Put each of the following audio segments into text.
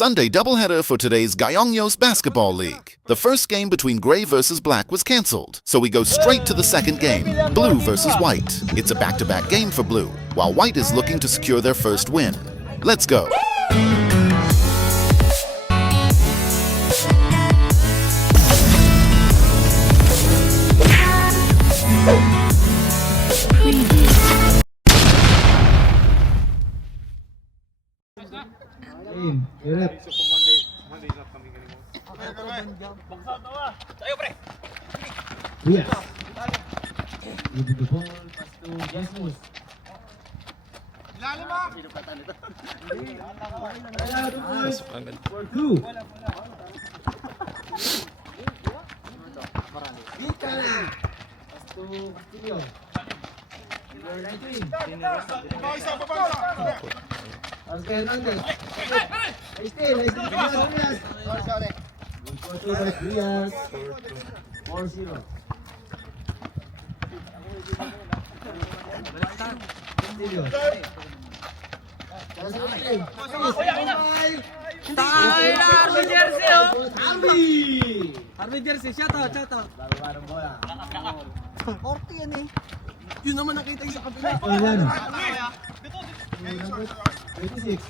Sunday doubleheader for today's Gayongnos Basketball League. The first game between Gray versus Black was cancelled, so we go straight to the second game, Blue versus White. It's a back-to-back game for Blue, while White is looking to secure their first win. Let's go. Yes. With the ball, pass to Jesus. For two. Pass to Castillo. Number 19. Oscar Hernandez. Still, sorry. For two by Diaz. 4-0. Castillo. Tayo na Harvey Jersey, oh! Harvey Jersey, shout out. Barang bola. 40 yan eh. Yun naman nakita yung sa kapila. Wala na. 26.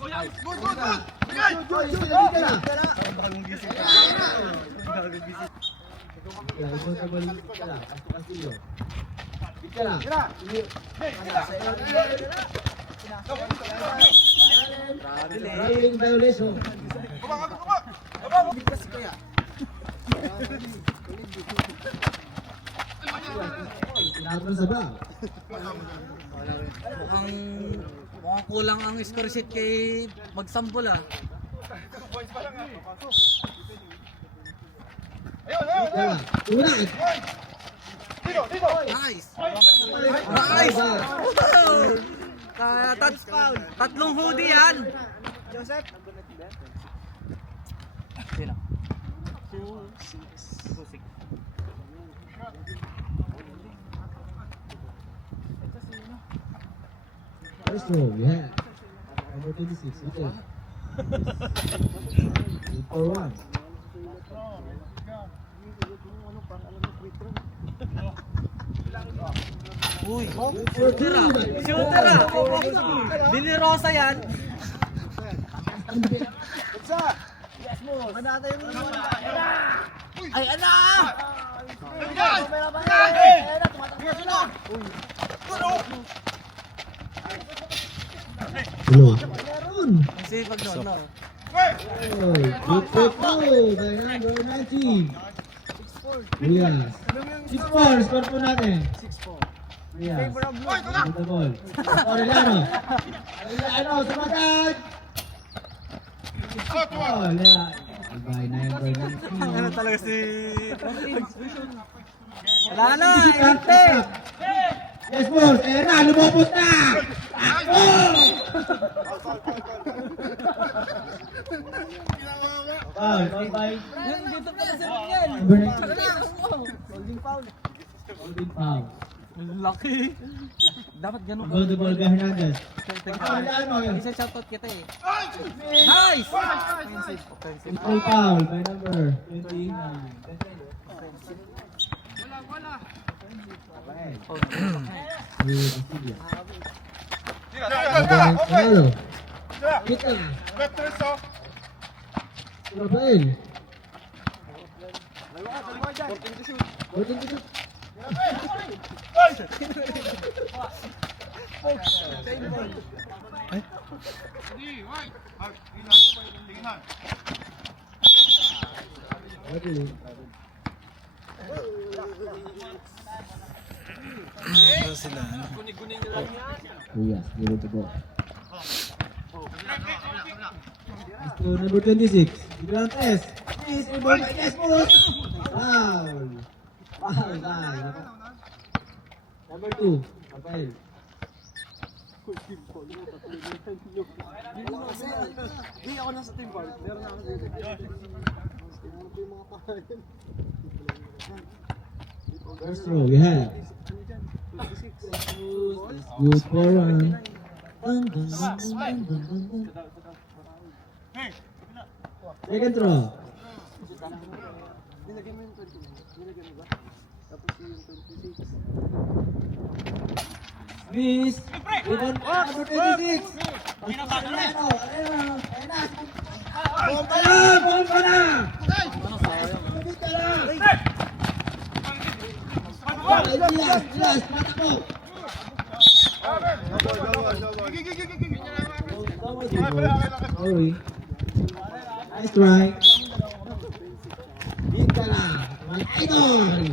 Driving violation. Tinatong sa ba? Mukhang kulang ang score sheet kay magsampol ah. Unang! Nice! Tatlong hoodie yan! Joseph! Sino? 2-6. First row, yeah. Number 26, okay. 4-1. Uy! Shooter ah! Billy Rosa yan! Ay, ana! Hello. Meron. Ang sipag doon, no? Good for two by number 19. Yes. 6-4, score po natin. 6-4. Yes. Good the ball. Orellano. Sumatag! Oh, yeah. By number 19. Ano talaga si... Wala na! Ante! Yes, boss. Ayan na, lumabot na! Bye. Yung dito pala sa yan! Number 19. Holding foul. Holding foul. Laki! Dapat ganun Goal the ball by Hernandez. Isa shoutout kita eh. Nice! Offensive. Full foul by number 29. Hello. Kita. Rafael. 14 to shoot. Yes, zero to go. To number 26, Grantes. Please, rebound by Desmos. Foul. Number 2, Rafael. Hindi ako nasa team ball. Meron ako dito. First row, we have. Good for one. Second throw. Miss. Rebound number 26. Arellano. Ball pa na. Bumit ka na. Elias, patakbo. Sorry. Nice try. Big ka lang. One idol.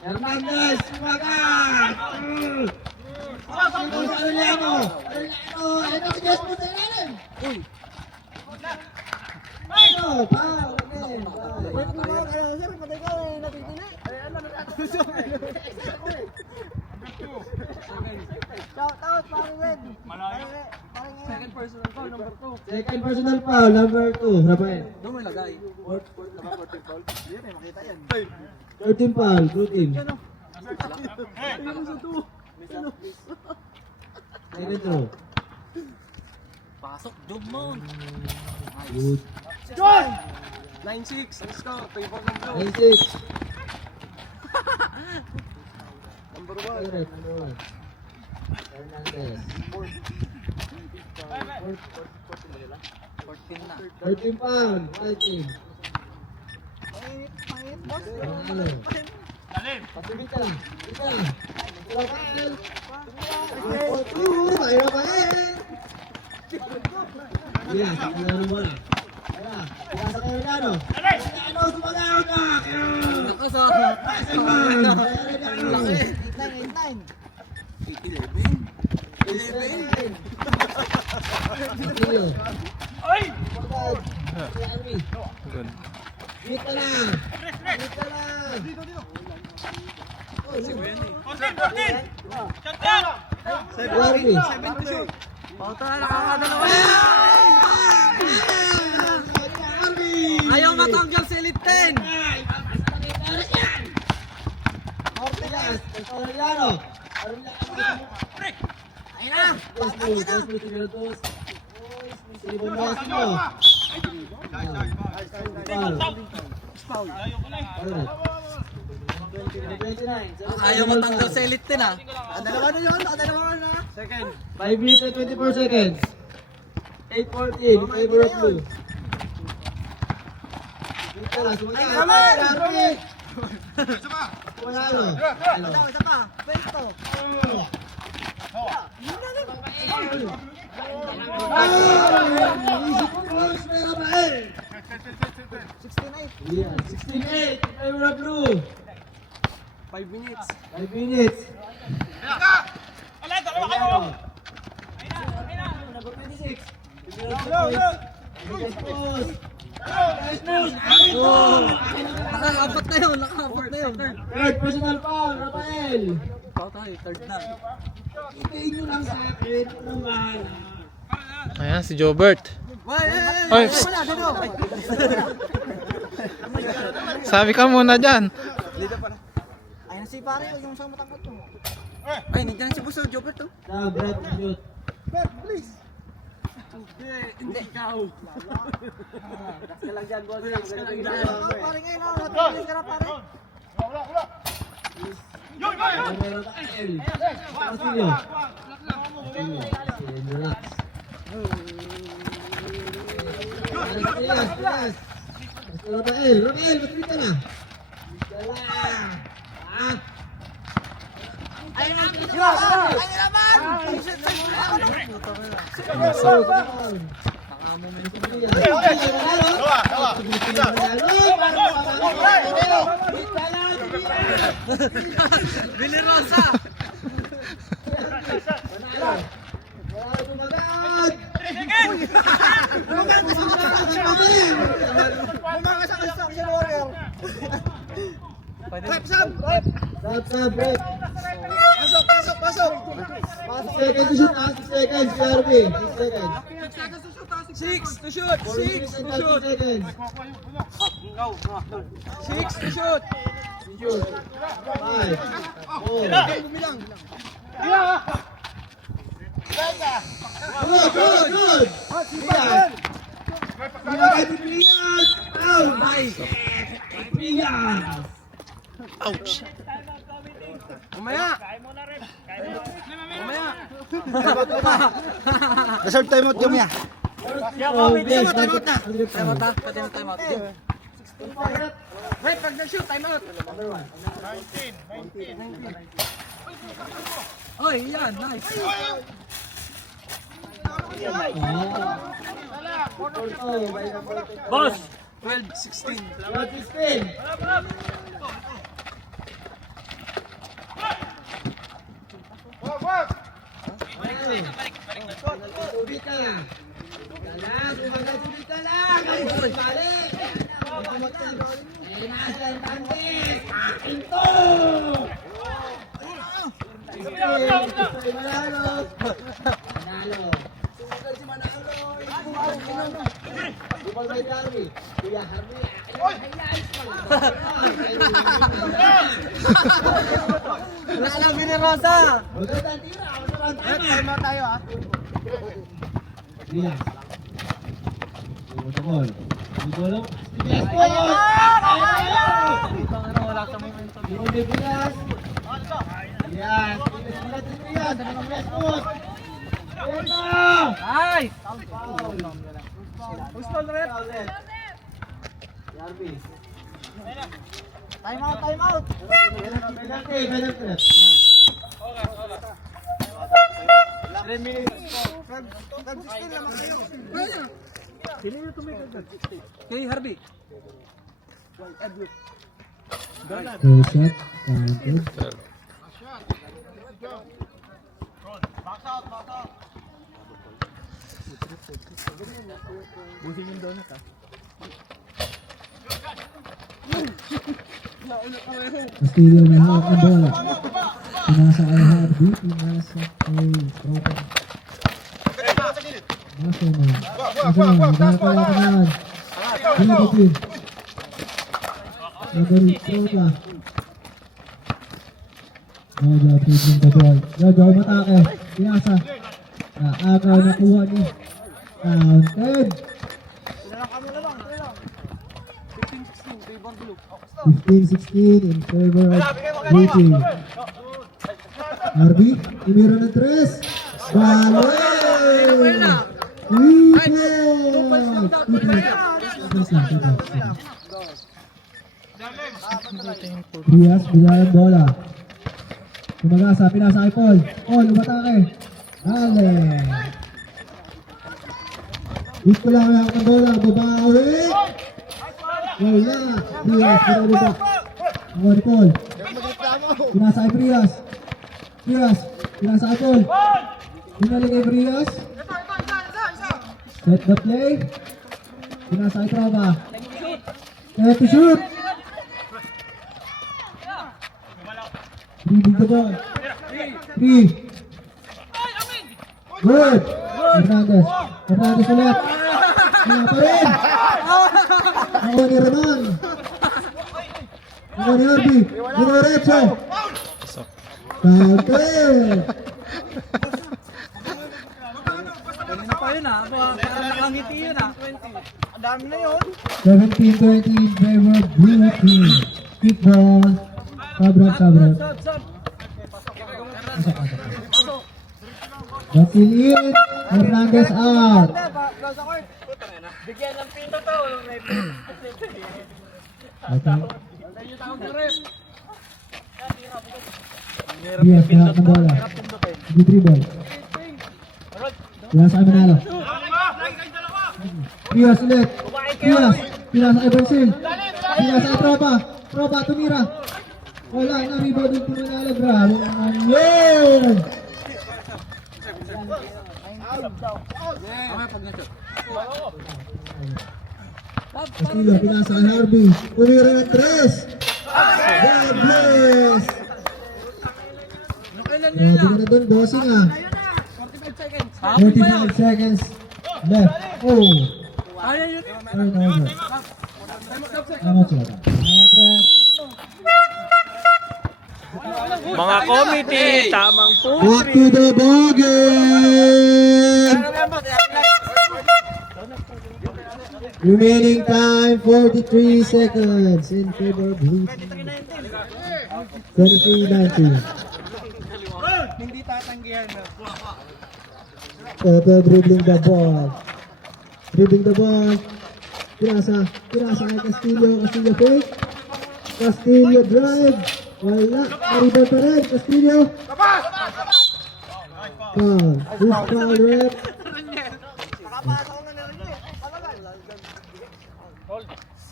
Hernandez, sumagat! Arellano! Ito si Jess mo sa ilalim! Foul! Second personal foul, number 2, Rafael. Doon mo ilagay. 13 foul, blue team. Second throw. Pasok, Jumon. Good. 9-6. Let's go. Favor ng blue. 9-6. Number 1. Correct, number 1. Hernandez. 14 na. 13 foul, white team. Arellano. Pasibig ka lang. Pasibig ka lang. Rafael. Ay, Rafael. Yes, Arellano mo na. Ayan, pinasa kay Arellano. Arellano, sumagaw ka! Lakas ah. Arellano. Castillo. Ay! Army. Hit ka lang. Hit ka lang. Army. Pauta na nakakadalawa. Ayaw matanggal si Elite 10. Ortigas, Arellano. Ayun na. Ayaw matanggal si Elite 10 ah. Dalawa na yun. Dalawa na. Second. 5 minutes and 24 seconds. 8:14 in favor of blue. Dito lang, sumunod. Manalo. Isa pa. Pwesto. Yeah, 16-8 in favor of blue. 5 minutes. 5 minutes. Number 26. Nakakapat na yun. Nakakapat na yun. Third personal foul, Rafael. Pauta eh. Third na. Itayin nyo lang sa akin. Ano bahala? Ayan, si Jobert. Ay, psst. Sabi ka muna dyan. Ayun si pare. Yung sa matakot to. Ay, nandiyan si Buso. Jobert to. Sa Brad, shoot. Bert, please. Hindi ikaw. Relax ka lang dyan, boss. Relax ka lang dyan. Pare ngayon, natapos ka na pare. Rafael. Castillo. Relax. Elias. Rafael, matulog ka na. Ayun naman! Bilirosa! Sab, break. Pasok! 6 seconds to shoot, 6 seconds, PRB. 6 seconds. 6 to shoot! 6 to shoot! 6 to shoot! 5, 4, good! Riyas! Riyas! Out! Riyas! Ouch! Umaya! Reserve time out kami ah. Oh, yes, Time out ha? Pati na time out. Wait, pag na-shoot, time out! 19. Oy, yan, nice! Boss! 12-16. 16. Tubig ka lang. Tubig ka lang. Balik. Ayun na, Santantes. Akin to. Manalo. Manalo. Sumunod si Manalo. Ibang may Harvey. Kuya Harvey. Wala ka lang binirosa! Magandang tira. Time out tayo ha? Riyas. Protocol. Protocol. Wala sa momentum. Riyas. Riyas. Riyas. Nice! Gusto na rin? Time out, time out! Penalty, penalty. 3 minutes. 16 naman kayo. Sino yung tumigil doon? Kay Harvey. Full shot. Counted. Busin yung donut ha. Castillo may hawak ng bola. Pinasa kay Harvey. Pinasa kay Tropa. Maso man. Magkakawa ka naman. Pinapatid. Nagalit Tropa. Jojo, feeding the ball. Jojo, matake. Pinasa. Naagaw na kuha niya. Counted. 15-16 in favor of blue team. Harvey, tumira ng 3. Bale! Riyas, bigyan ang bola. Tumagasa, pinasa kay Paul. Paul, umatake. Dale! Hit ko lang ang ng bola. Babawi! Wala! Riyas, binababa. Ako ni Paul. Pinasa kay Riyas. Riyas, pinasa kay Paul. Pinalik kay Riyas. Set the play. Pinasa kay Tropa. Set to shoot. Dribble the ball. 3. Good. Hernandez. Hernandez ulit. Wala pa rin. Ako ni Ramon. Ako ni Harvey. Dinaretso. Counted. Kanina pa yun ha. Parang nakangiti yun ha. 20. Ang dami na yun. 17-20 in favor of blue team. Kickball. Sabrot. Stop. That's in. Hernandez out. Bigyan ng pito to. Okay. Yes, nahak ng bola. Sige, dribble. Pinasa kay Manalo. Riyas ulit. Riyas. Pinasa kay Brazil. Pinasa kay Tropa. Tropa, tumira. Wala na, rebound din po Manalo. Grabe naman yun. Castillo, pinasa kay Harvey. Tumira ng 3. God bless. Kailan Grabe ka na doon, bossing ah. 45 seconds. Left. Oh. Kaya yun. Turnover. Ano siya? Mga committee, tamang Back to the ball game. Remaining time 43 seconds in favor of Blue Team. 23-19. Hindi tatanggihan na. Pepe dribbling the ball. Dribbling the ball. Pirasa kay Castillo. Castillo fake. Castillo drive. Wala. Maribel pa rin. Castillo. Foul. Who's foul rep?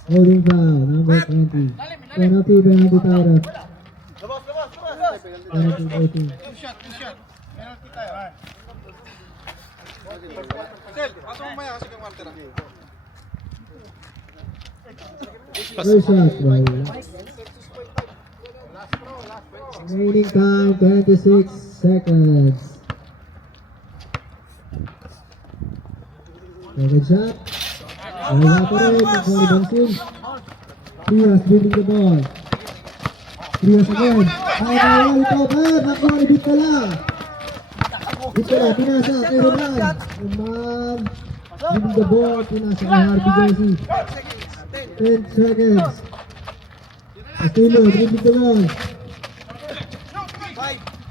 Holding foul. Number 20. Penalty tie rep. Penalty 14. First shot, wala. Remaining time 26 seconds. Second shot. Wala pa rin. Sorry, Bansin. Prias dribbling the ball. Prias again. Ay, recover. Nakuha, ibig ka lang. Ibig ka lang. Pinasa. Kay Roman. Roman. Dribbling the ball. Pinasa kay Harvey Jersey. 10 seconds. Castillo, dribbling the ball.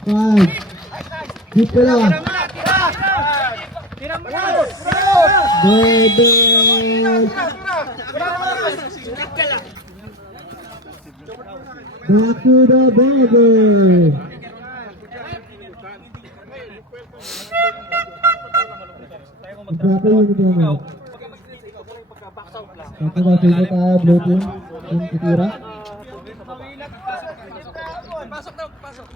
5. Hit ka lang. Tira mo na. Bebel. Back to the Bebel. Magkapa yun ito mo. Pagkakasino ka, blue team. Yung titira. Pasok na, pasok.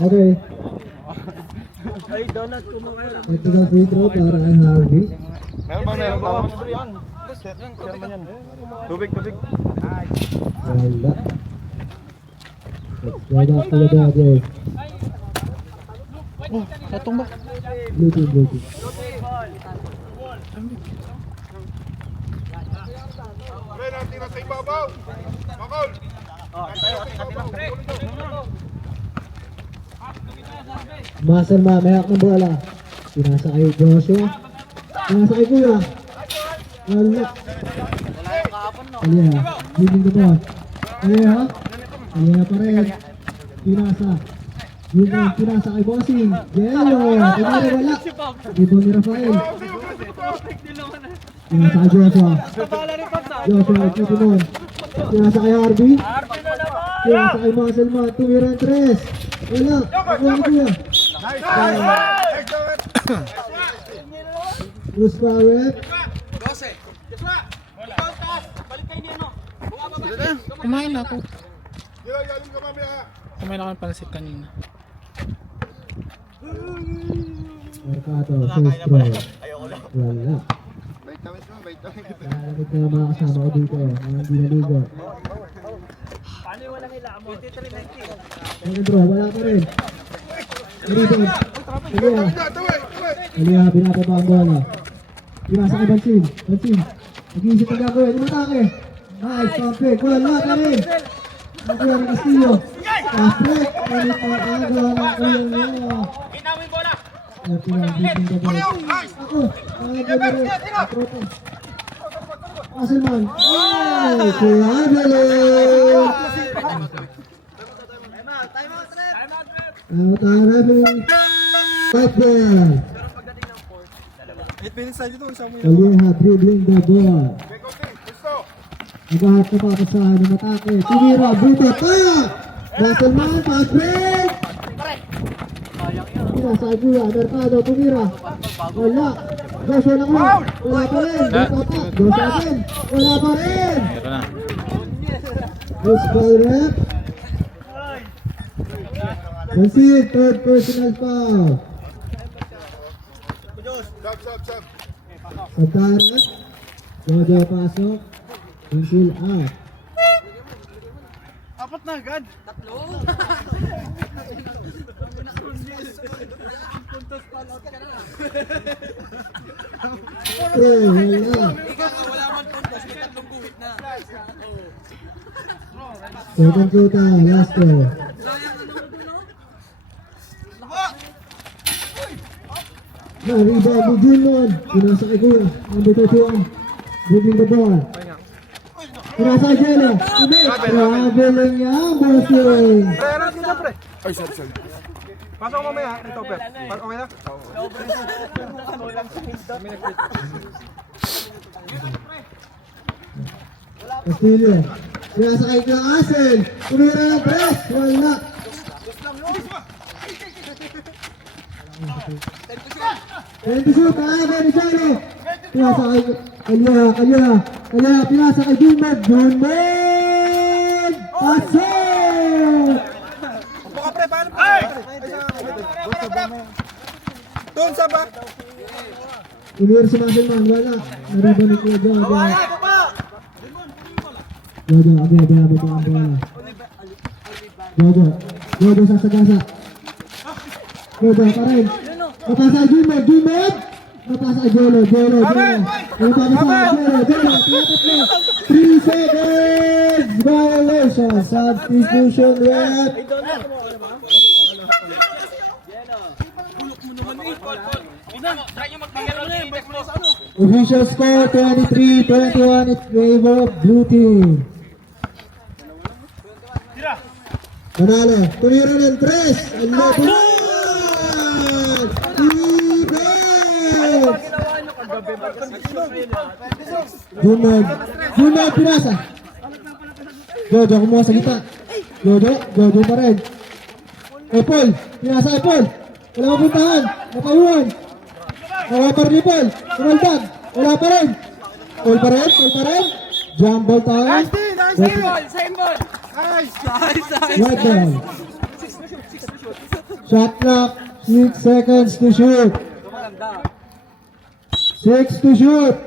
Okay. Ay, donut kumakain. Ito na free throw para kay Harvey. Meron ba? Tubig. Wala. Let's go back to the Bebel. Oh, katong ba? Blue team. Tira sa ibabaw. Makol. Muscle man, may hawak ng bola. Pinasa kay Joshua. Pinasa kay Kuya. Wala. Aliha. Dribbling the ball. Aliha pa rin. Pinasa. Pinasa kay Bossing. Yelo. Pinasa wala. Ibon ni Rafael. Pinasa kay Joshua. Joshua, Chitimon. Pinasa kay Harvey. Pinasa kay Muscle man. Tumira 3. Wala. Nakuha ni Kuya. Bruce Power. Kumain ako. Yalim ka mamaya. Kumain ako ng pansit kanina. Mercado, first throw. Wala. Nalamig na mga kasama ko dito. Mga hindi naligo. Second throw, wala pa rin. Rebound. Aliha, binababa ang bola. Pinasa kay Bansin. Nag-iisip ang gagawin. Umatake. Nice, perfect. Wala pa rin. Nakuha ng Castillo. Perfect. Ulit ang agaw ng uyang niya. Pinabibing the ball. Ako. Gano'n. Atropo. Musselman. Oh! Kuhabalo! Referee. Right there. 8 minutes na dito, isang mo yun. Aliha dribbling the ball. Nagahap na papasahan ng atake. Tumira, buto, kaya! Musselman, pass break! Pinasa kay Kuya, Mercado, tumira. Wala. Joshua na mo. Wala pa rin. Joshua again. Wala pa rin. Ito na. Push ball rep. Bansin, third personal foul. Sab. Santaran. Jojo pasok. Pencil out. Apat na agad. Wala. Second quota, last call. Rebound ni Junmon. Pinasa kay Kuya. Number 21. Dribbling the ball. Pinasa kay Jello. Traveling niya, bossing. Ay, sorry. Pasok ko mamaya, ito, Per. Okay na? Castillo. Pinasa kay Klaasen. Tumira ng press. Wala. Shoot, kaya ni Jello. Pinasa kay Kalya. Pinasa kay Junmon. Pasok! Baka pre, paano pre? Doon sa back. Tumira si Maselman. Wala. Nariba ni Kuya Jojo. Baba! Jojo, abi ang bola. Jojo sasagasa. Jojo pa rin. Napasa kay Junmon. Napasa kay Jello. Tinatapos 3 seconds. Violation. Substitution rep. Official score 23-21 in favor of blue team. Manalo, tumira ng 3. Ang laban! Junmon, pinasa. Jojo, kumuha sa gitna. Jojo pa rin. Paul, pinasa kay Paul. Wala mapuntahan, napauwan. Nawapar ni Paul, tumaldag. Wala pa rin. Paul pa rin. Jump ball tayo. Same ball. Right ball. Shot clock, 6 seconds to shoot. 6 to shoot.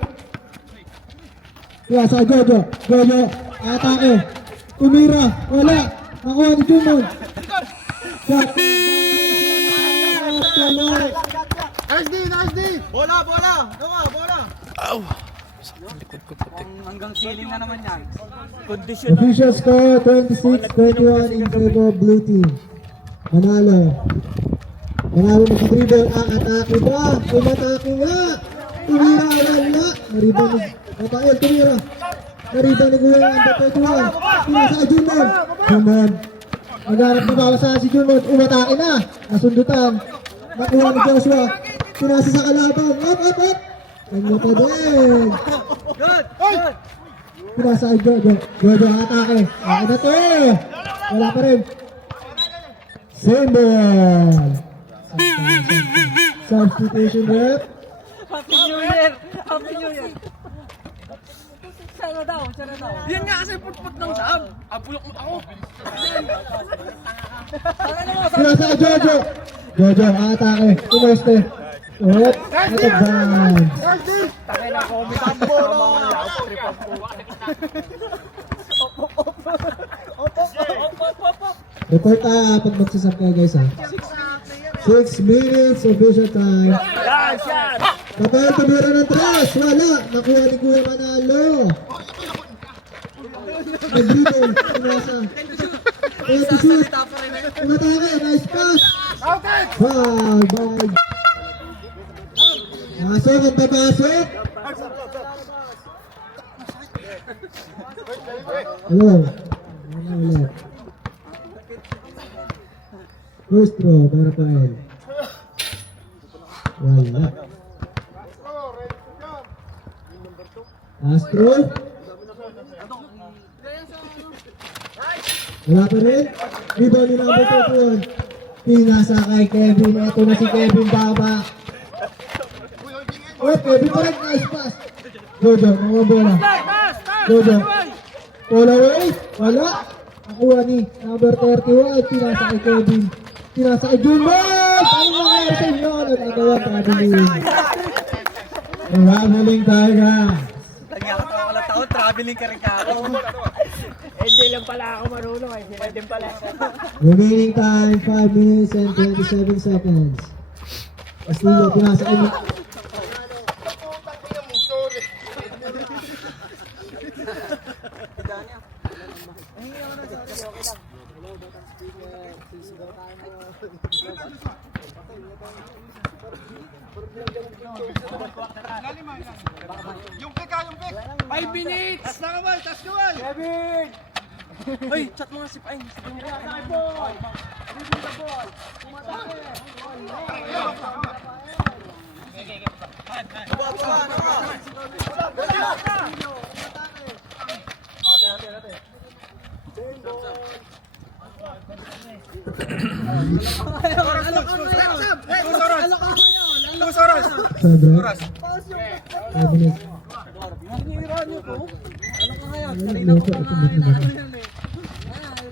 Pinasa kay Jojo, atake. Tumira, wala. Nakuha ni Junmon. Shot. Nice D. Bola! Bola! Hanggang ceiling na naman yan. Official score 26-21 in favor of blue team. Manalo mag-dribble ang atake ba? Umatake nga! Tumira, wala! Nariba ni Rafael, tumira! Nariba ni Kuya ang Batetuan! Pinasa kay Junmon! Magharap na bawasan si Junmon, umatake na! Nasundutan! Nakuha ni Joshua! Pinasa sa kalaban! Up! Kanya pa din! Good! Pinasa kay Jojo atake. Akin na to. Wala pa rin. Same ball. Substitution rep. Happy New Year! Sana daw. Yan nga kasi putput ng saan. Apulok mo ako. Pinasa kay Jojo. Jojo atake. Tumeste. Up. At-advance. Takay na ako. Mitambo na. Report pag magsasap kayo guys ha. 6 minutes official time. Kapal tumira ng 3. Wala. Nakuha ni Kuya Manalo. Nag-dribble. Pinasa. Ayan to shoot. Umatake. Nice pass. Foul by. Pasok ang papasok. Hello. Hello. First throw para Rafael. Wala. Last throw. Wala pa rin. Rebound ni number 21. Pinasa kay Kevin. Ito na si Kevin Baba. Oh, Kevin pa rin. Nice pass. Jojo, mga bola. Jojo. All away. Wala. Nakuha ni number 31. Pinasa kay Kevin. Pinasa kay Junmon. Ano nangyari sa inyo? Nagagawa traveling. Traveling tayo guys. Lagyan ka tayo walang taon. Nakabiling ka rin ka ako. Hindi lang pala ako marunong eh. Sila din pala. Remaining time, 5 minutes and 27 seconds. Castillo, pinasa kay Yung pick ha, yung pick. 5 minutes! Tas na kawal, tas kawal. Kevin! Hoy, chat mo nga si Pain. Tapos oras. Sobra. 5 minutes.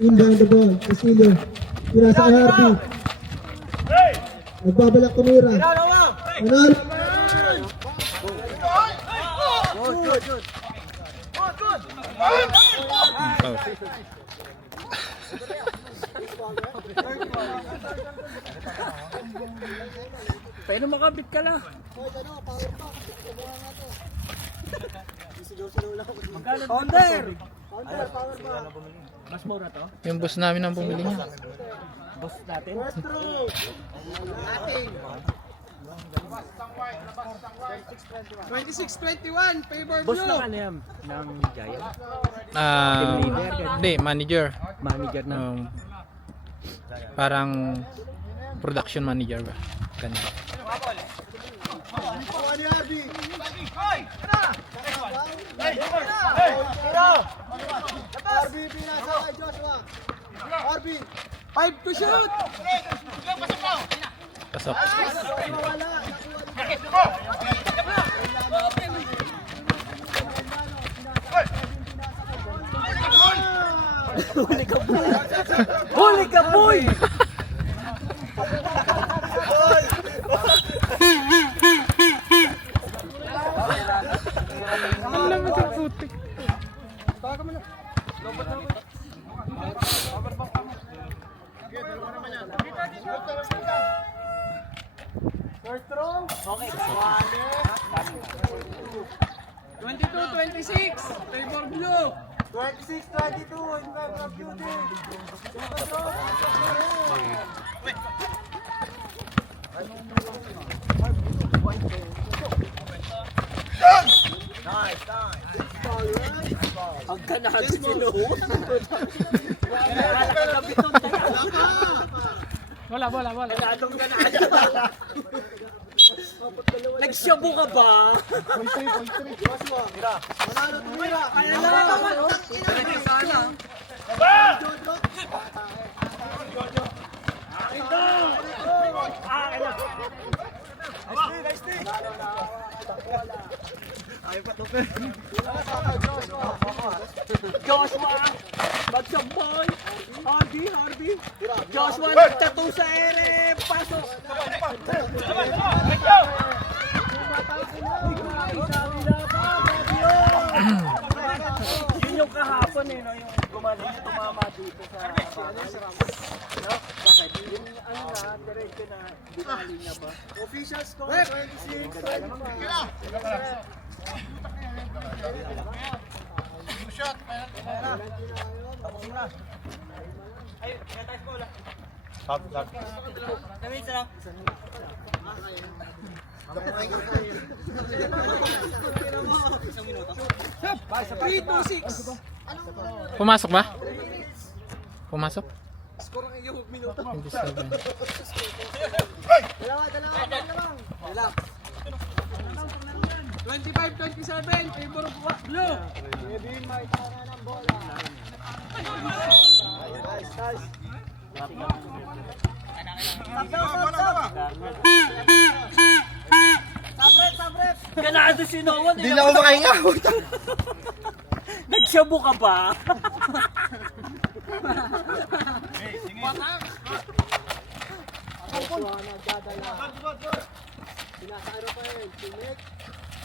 Inbound the ball. Castillo. Pinasa kay Harvey. Nagbabalak tumira. Anar. Pero makabit ka na. Founder! Mas mura to? Yung boss namin ang bumili niya. Boss natin? Favor boss na ano yan? Ng Giant? Hindi, manager. Manager na. Parang production manager ba? Ganyan. Harvey, pinasa kay Joshua. Harvey! 5 to shoot! Pasok. Huli ka, boy! Ang lamig ng putik. First throw. Okay. 22-26! Favor blue! 26-22 in favor of Beauty. Ang ganahan si Lou! Wala. Ganadong ganahan! Nagsyabu ka ba? Manalo tumira. Kaya na! Sana! Joshua! Magsaboy! Harvey! Joshua nagtattoo sa ere! Pasok! Yun yung kahapon eh, no? Yung tumama dito sa no? Bakit? Yung ano na, diretso na binali niya ba? Official score 26-25. Pumasok ba? Pumasok? Score ang iyong minuto. 27. Dalawa. Relax. 25-27, favor of blue. Kevin, may tara ng bola. Nice. Sabret. Ganado si Noah. Hindi na ako makahinga. Nagsyabu ka ba? Joshua nagdadala. Pinasa Rafael.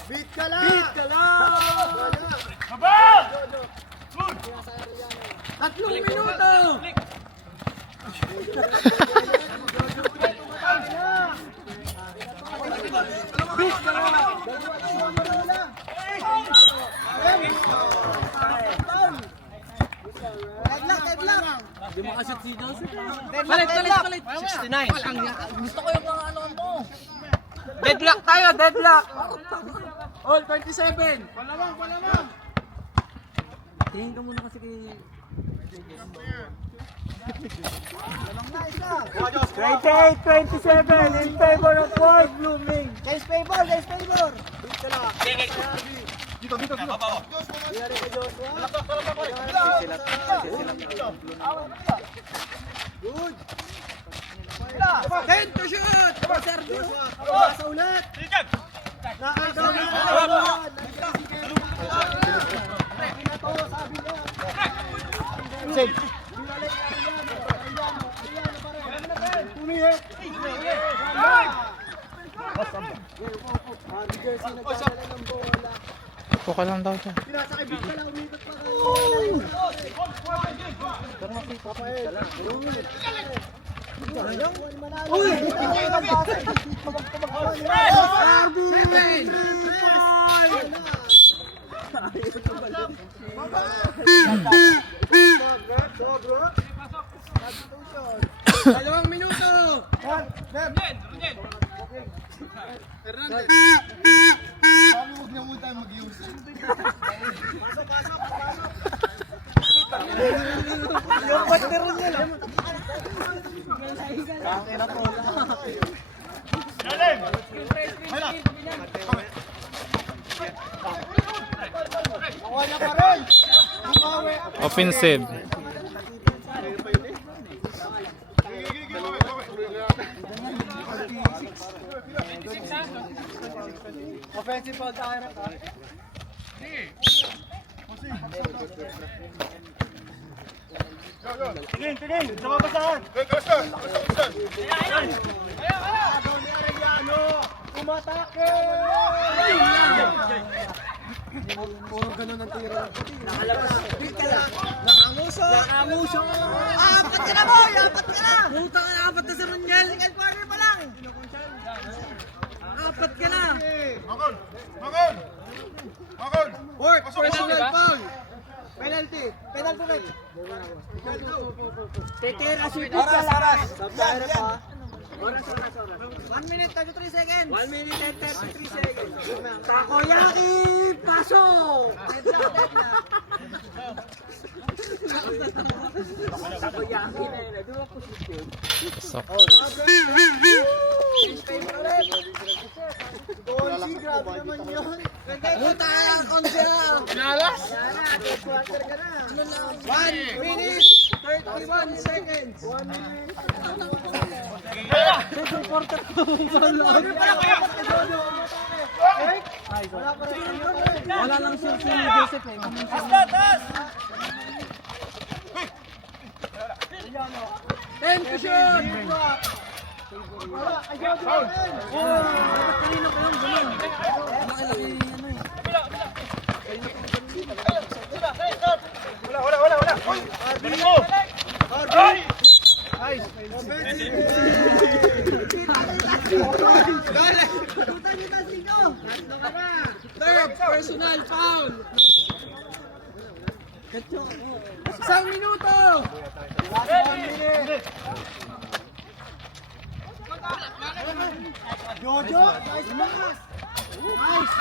Beat ka lang! Beat ka lang! Tatlong minuto! Di makashoot si Joseph. Palit! 69. Gusto ko yung mga ano mo. Deadlock tayo, deadlock. All 27. Palamang. Tingin ka muna kasi kay... 28-27 in favor of Fort Blooming. Guys, favor! Good! 10 to shoot! Sergio! Pasa ulit! Nakagaw na! Save. Puka lang daw siya. Dalawang minuto! Yung partner niya lang. Offensive. Offensive foul tayo na. Tingin! Sa mabasahan! Umatake! Puro ganun ang tira. Nakalabas. Nakamuso! Apat ka na, boy! Apat ka na! Puta ka na, apat na sa Rungel! Second quarter pa lang! Apat ka na! Work! Personal foul! Penalty! Penalty rin! Tetera, shoot! Oras! Yan! 1 minute, 33 seconds! 1 minute and 33 seconds. Takoyaki! Paso! Takoyaki na yun. Doon ako shoot. So, Gonzi, grabe naman yun. Puta ka na, konti na! Nalas! Quarter ka na. 1 minute, 31 seconds. 1 minute. Wala lang siya si Joseph eh. Ten to shoot! Kanina ko yung ganun. Laki-laki ano eh. Third personal foul! Isang minuto! Last 1 minute! Jojo, nice pass! Nice!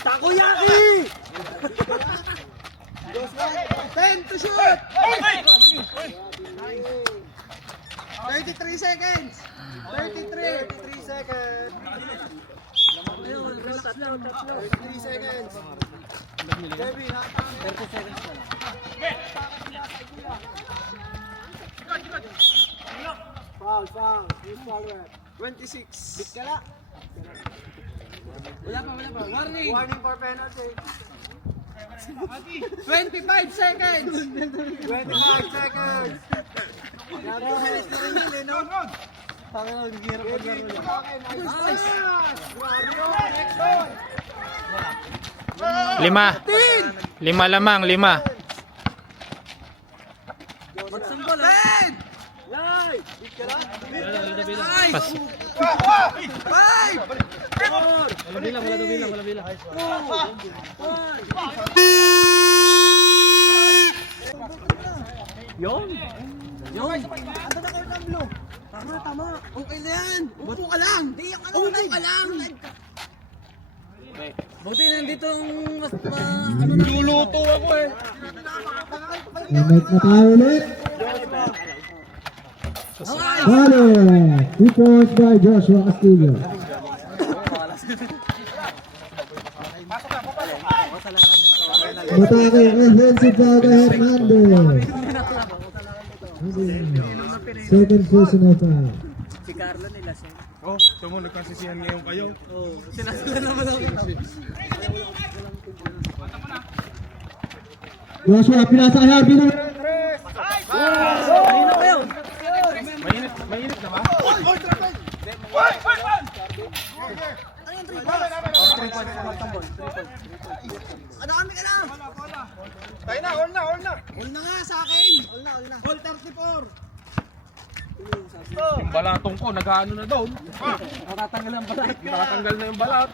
Takoyaki! 10 to shoot! 33 seconds! 33 seconds! 33 seconds! Debbie, 30 seconds pa lang. Foul. Use foul rep. 26. Bit ka na. Wala pa. Warning! Warning for penalty. 25 seconds! 25 seconds! Nakahalis na rin nila, no? Pakita ko, naghihirap pag laro niya. Nice! Next one! 5. 5 lamang, 5. Magsambo lang! Yay! Pas. 5! Yun! Tama. Okay na yan. Upo ka lang. Upo ka lang. Buti nandito ang mas luluto ako eh. Make na tayo ulit. Bale, 2 points by Joshua Castillo. Matake, offensive foul by Hernandez. Second personal foul. Si Carlo nila siya. Oh, tamo nagkasisihan ngayon kayo. Oo. Sinasala naman ako. Joshua, pinasa kay Harvey na. Ayun na kayo. Mainit na ba? Ano kami ka lang? Tayo na, all na. All na nga sa akin. All na. All 34. Yung balatong ko, nag-ano na doon. Matatanggal ang balat. Nakatanggal na yung balat.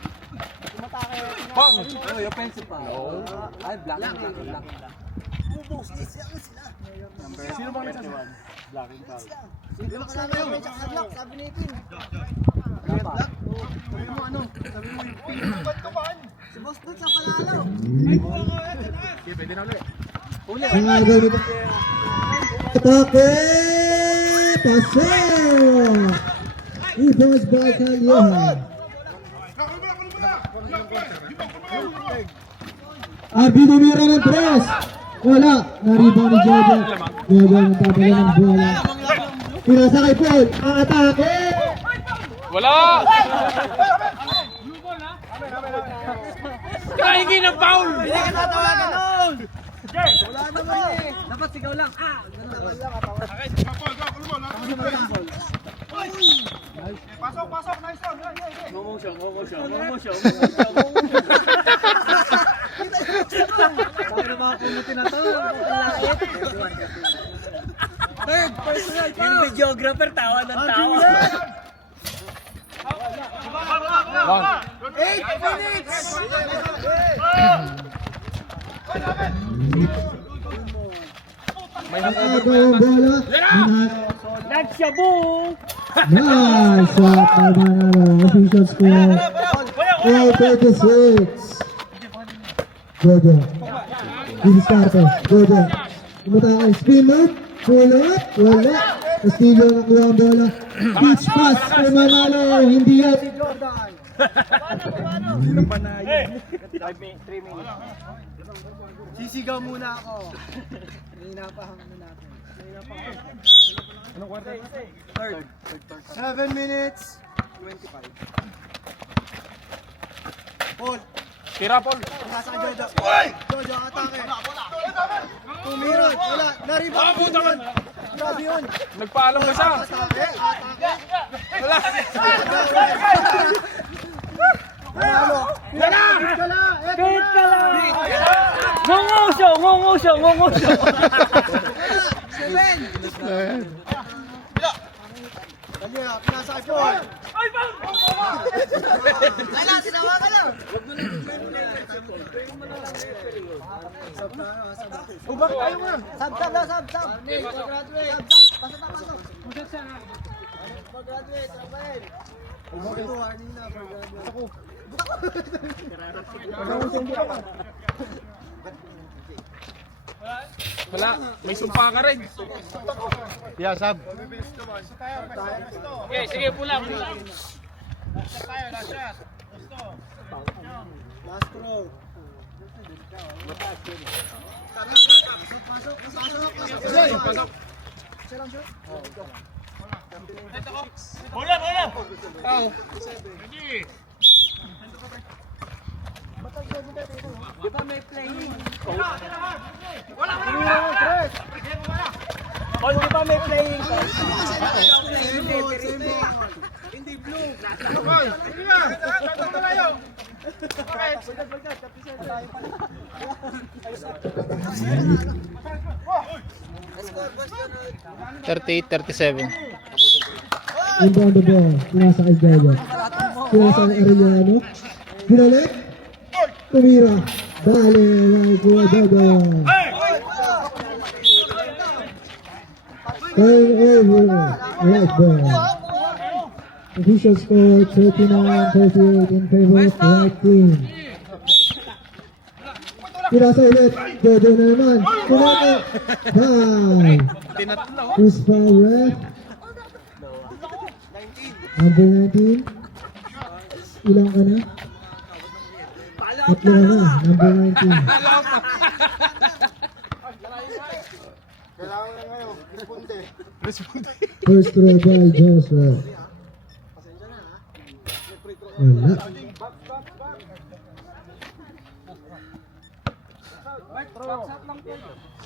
Bang! Oh, yung pencil pa. Ay, black. Sino bang nagsasabi? Sabi ni Itin. Black? Sabi mo ano? Sabi mo si Boss Dude sa panalo. Okay, pwede na ulit. Atake! Pase! Rebounds by Calieja. Arby dumira ng press. Wala. Na-rebound ni Jojo. Jojo ang tatalo ng bola. Pinasa kay Paul. Ang atake! Wala! Kaingin ng foul! Hindi ka tatawagan nun! Wala naman eh. Dapat sigaw lang. Pasok, nice one. Ngomong siya. Sabi na mga pumuti na to. Third, personal foul. Yung videographer, tawa ng tawa. 8 minutes! Ito ang bola. Nagsyabu! Nice shot by Manalo. Official score. 4-36. Jojo. Didiskarte. Jojo. Umutake. Spin move. Pull up. Wala. Castillo ang kuha ang bola. Pitch pass kay Manalo. Hindi yan. Sisigaw muna ako. Hinapahang na natin. Anong kwarta? Third. 7 minutes. 25. Paul. Tira, Paul. Nasa ka Jojo. Jojo, atake. Tumira. Wala. Naribang yun. Grabe yun. Nagpaalam na siya. Atake. Wala. Manalo. Hit ka lang. Ngungo siya. 7. Kanya, pinasa kay Paul. Wala, sinawa ka lang. Ubak tayo nga. Sab. Graduate. Pasok. Graduate, trabahin. Ubak ito, warning na. Wala. May sumpa ka rin. Yeah, Sab. Okay, sige, pula. Last throw. Pasok. Bola! Di ba may playing? All di ba may playing? Hindi blue. Thirty-eight, 37. Inbound the ball. Pinasa kay Gaya. Pinasa kay Arellano. Binalik. Tumira. Dali. Guadaga. Turn over. Right ball. Official score 39-38 in favor of white team. Pinasa ulit. Jojo na naman. Kumaka. Bye. Who's foul ref? Number 19. Ilang ka na? Tatlo ka na. Number 19. First throw by Joshua. Wala.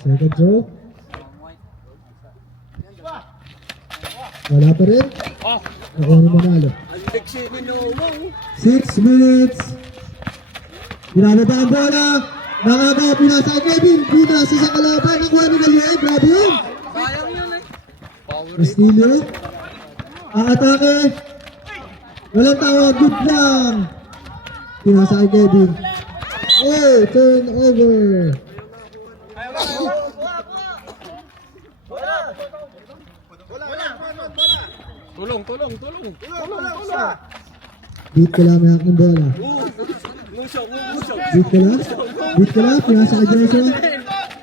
Second throw. Wala pa rin. Ako ang manalo. 6 minutes. Pinalaba ang bola. Nakaba, pinasa kay Kevin. Pinasa sa kalaban. Nakuha ni Galiay. Grabe yun. Sayang yun eh. Castillo. Ang atake. Walang tawag. Good lang. Pinasa kay Kevin. Oh, turnover. Beat ka lang may aking bola. Beat ka lang. Beat ka lang. Pinasa kay Joshua.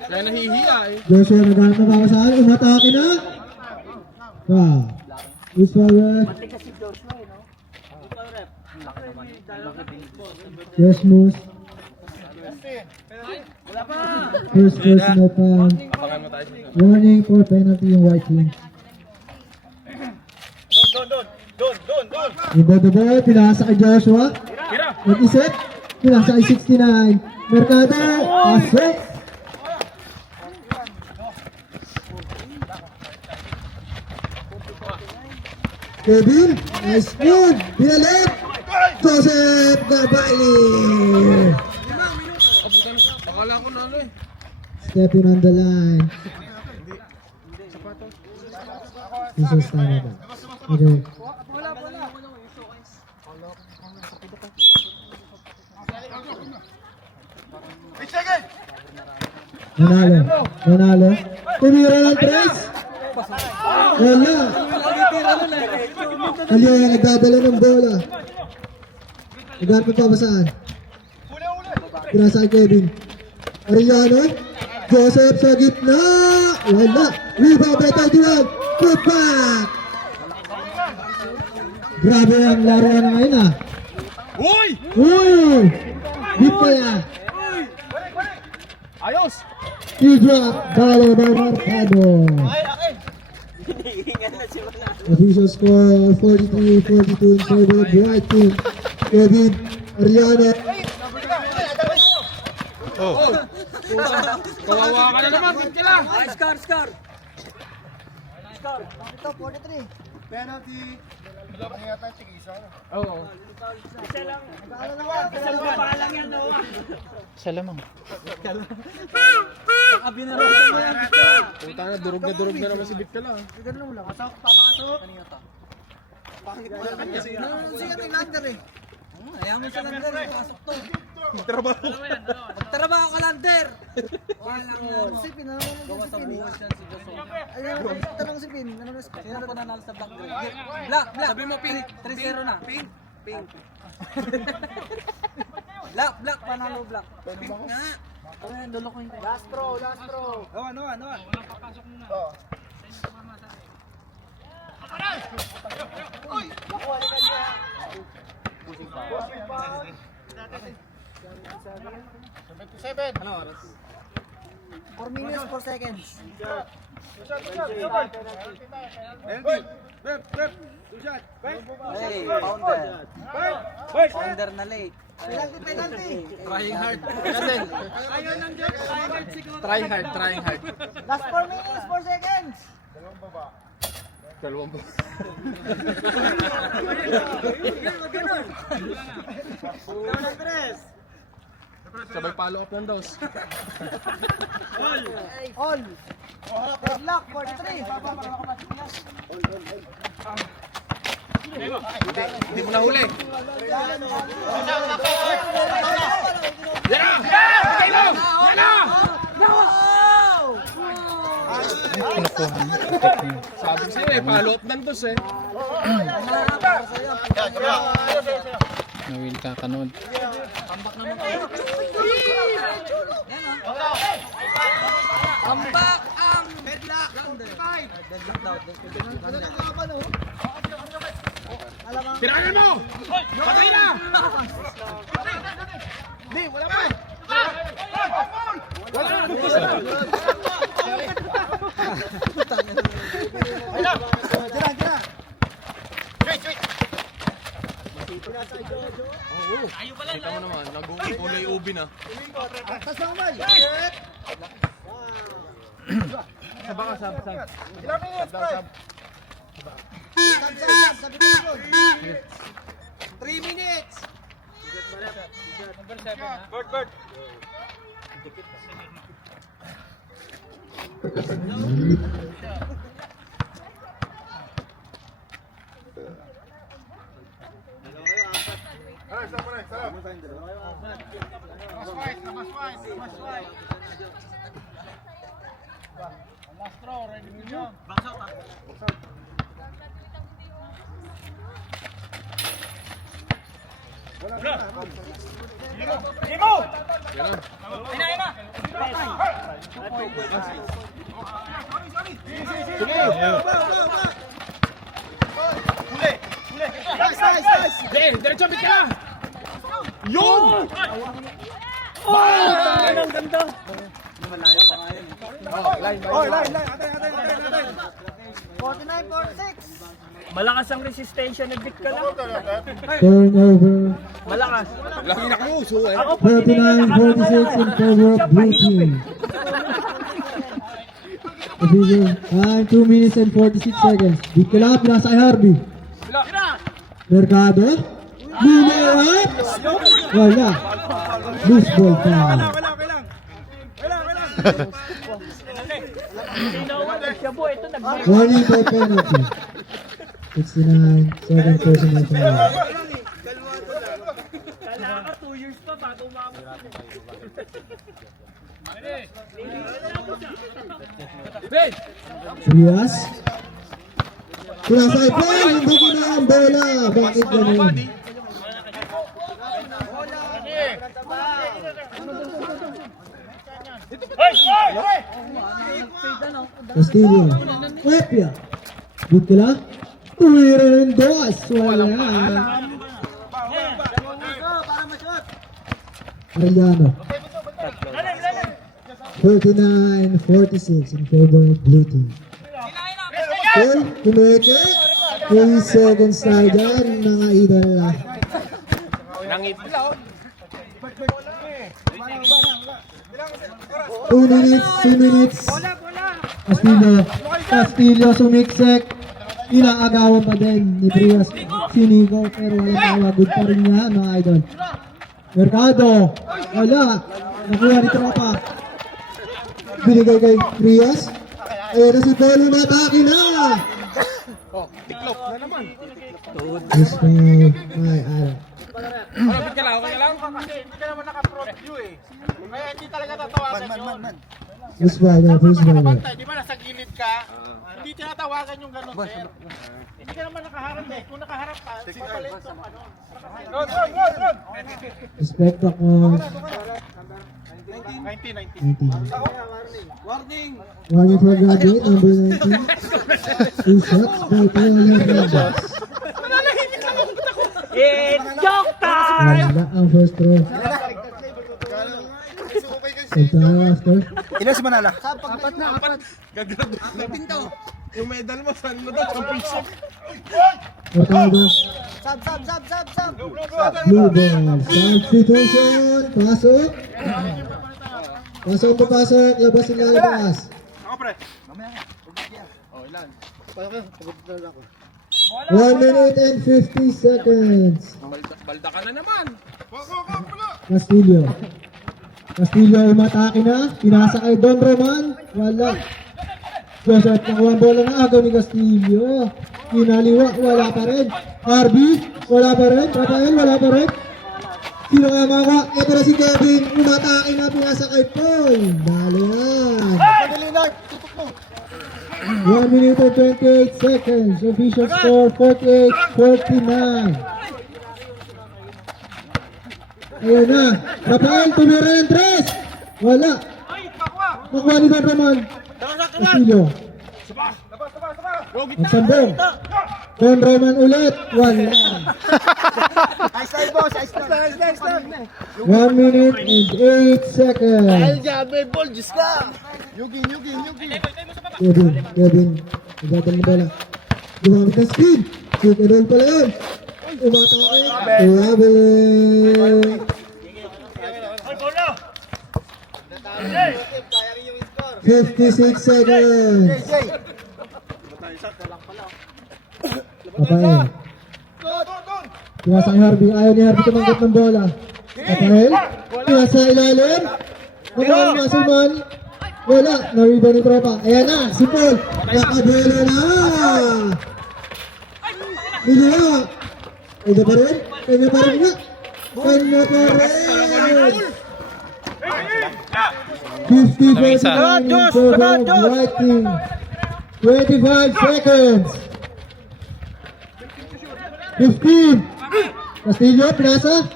Kaya nahihiya eh. Joshua naghanap ng bawasan. Umatake na. Wow. Who's foul ref? Yes, Moose. First personal foul. Warning for penalty yung white team. Iba the ball, pinasa kay Joshua. Nag-isip, pinasa kay 69. Mercado, asik. Kevin, nice move. Binalik. Joseph Gabaili. Akala ko na ano eh. Stepping on the line. This is time ba? Okay. Manalo. Tumira ng tres. Wala. Aliya yung nagdadala ng bola. Nagdadala pa babasaan. Pinasa kay Kevin. Arellano. Joseph sa gitna. Wala. Rebound by Taiwan. Put back. Grabe ang laro na ngayon ah. Uy! Uy! Beat pa yan. Ayos! T-drop. Balo by Mercado. Official score 43-42 in favor of the white team. Kevin Arellano. Kawawa ka na naman, ba't ka lang? Scar. Oo. Isa lamang. Abinarosa mo yan. Puta na, durog na naman si Vic ka lang. Ayaw mo siya Lander. Pasok to. Trabaho. Magtrabaho ka Lander. Si Pin, gawa sa buwas yan si Joshua. Tanong si Pin, Sino po nanalo sa Black Grade? Black. Sabi mo pink. 3-0 na. Pink. Black. Panalo Black. Pink nga. Ano yan, dulo ko yung... last throw. Ano? Ano oras? 4 minutes, 4 seconds. Hey, founder. Founder na late. Penalty. Trying hard. Ayaw ng Diyos. Trying hard. Last 4 minutes, 4 seconds. Dalawang ba? Sabay follow up ng dos. All. Deadlock, 43. Hindi mo nahuli. Sabi ko sa'yo follow up ng dos Nawil ka kanod. Ambak ang deadlock. Deadlock daw. Tirahan mo! Patay na! Hindi, wala pa! Kita mo naman, nag-uulay ubi na. Saba ka, sab. Ilang minutes, pre? 3 minutes. Bird. Diretso, bit ka na! Yun! Ang ganda! Malayo pa nga yun. Line. Atay. 49-46. Malakas ang resistensya ni Vic ka lang. Turnover. Malakas. Laki na kamuso eh. Ako pag hindi na 39-46 in favor of blue team. Official, time 2 minutes and 46 seconds. Beat ka lang, pinasa kay Harvey. Mercado. Bumayat. Wala. Loose ball foul. 1 for penalty. 69, 7 personal foul. Kailangan ka 2 years pa bago umabot. Trias. Pinasa kay Paul. Hindi ko na ang bola. Bakit ganun? Castillo. Epia. Bukila. Tuwirin dos. Wala. Arellano. 39-46 in favor of blue team. Paul, kumeke. 3 seconds tayo dyan, mga idol. Nangipla. 2 minutes. Castillo sumiksek. Inaagawan pa din ni Trias. Sinigaw pero wala tawa. Good pa rin niya mga idol. Mercado. Wala. Nakuha ni Tropa. Binigay kay Trias. Ayun na si Polo na atake na. Tiklop na naman. Yes, may ara. Ano, bit ka lang? Okay lang? Hindi ka naman naka-front view eh. Kaya hindi talaga tatawagan yun. First ball, first ball. Di ba nasa gilid ka? Hindi tinatawagan yung gano'n, sir. Hindi ka naman nakaharap eh. Kung nakaharap ka, papalit sa ano. Run! Respect ako. 19. Warning. Warning for graduate, number 19. 2 shots by Paolo Hernandez. It's joke time! Wala ang first throw. Samtara after. Ilan si Manala? Apat na. Gagraduating to. Yung medal mo, saan mo daw? Championship. Ortega. Sab. Blue ball. Substitution. Pasok. Pasok. Labas yung lalabas. Ako, pre. 1 minute and 50 seconds. Balda ka na naman. Castillo umatake na. Pinasa kay Don Roman. Wala. Joseph, nakuha ang bola na agaw ni Castillo. Kinaliwa, wala pa rin. Harvey, wala pa rin. Rafael, wala pa rin. Sino kaya makakuha? Ito na si Kevin. Umatake na, pinasa kay Paul. Dali yan. 1 minute and 28 seconds. Official score 48-49. Ayun na. Rafael, tumira yung tres. Wala. Nakuha ni Don Roman. Castillo. Nagsambong. Don Roman ulit. Wala. Ice time, boss. Ice time. 1 minute and 8 seconds. Jabe, ball, Diyos ka. Yugi. Kevin. Nagdadal na bola. Gumamit ng speed. Speed and roll pala yun. Umatake. Grabe. 56 seconds. Rafael. Pinasa kay Harvey. Ayaw ni Harvey tumanggap ng bola. Rafael. Pinasa ilalim. Nakuha ni Masilman. Wala. Na-rebound ni tropa. Ayan na. Si Paul. Nakabola na. Hindi na. Kanya pa rin. Kanya pa rin. 50 seconds in favor of White Team. 25 seconds. 15. Castillo, pinasa.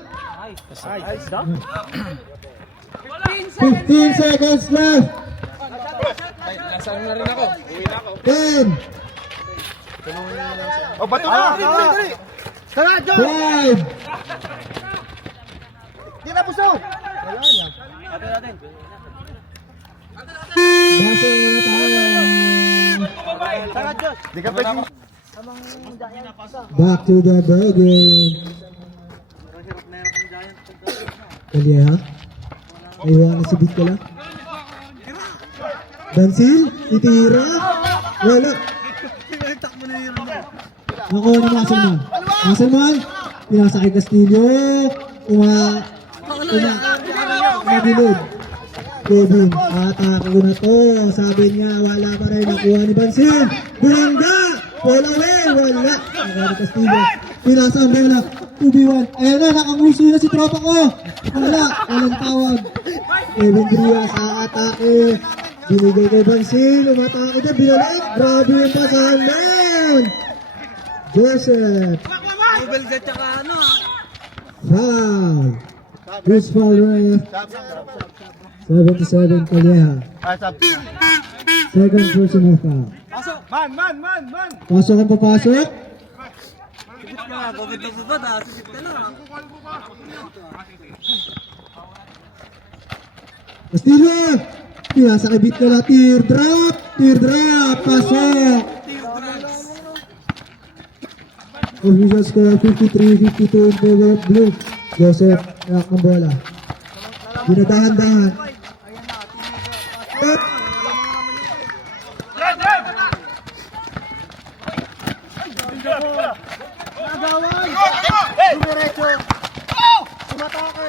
15 seconds left. Nasaan na rin ako. 10. O, bato na. Tara, John. 5. Di na puso. Baso na tayo. Di ka pwede. Back to the ball game. Kalyeha. Iwanan si Bit ka lang. Bansil. Itira. Wala. Nakuha ni Maselman. Maselman. Pinasa kay Castillo. Mabilog. Kevin. Atake ko na to. Sabi niya wala pa rin. Nakuha ni Bansil. Bulangga. Bola away. Wala. Nakuha ni Castillo. Pinasa ang bola. 2v1. Ayan na. Nakanguso na si tropa ko. Wala. Walang tawag. Kevin Grias. Atake. Binigay kay Bansil. Umatake na. Binalik. Grabe yung pasahan man. Joseph. Mobile jet tsaka ano ha. Foul. Who's foul ref? 77 Kalyeha. Second personal foul. Pasok. Man. Pasok ang papasok. Sipit ka na. Bobit na subad ha. Sipit ka na. Castillo. Pinasa kay Bit ka na. Teardrop. Pasok. Official score 53-52 in favor of Blue. Joseph, nakak ng bola. Dinadahan-dahan. Cut. Nagawan. Dumiretso. Sumatake.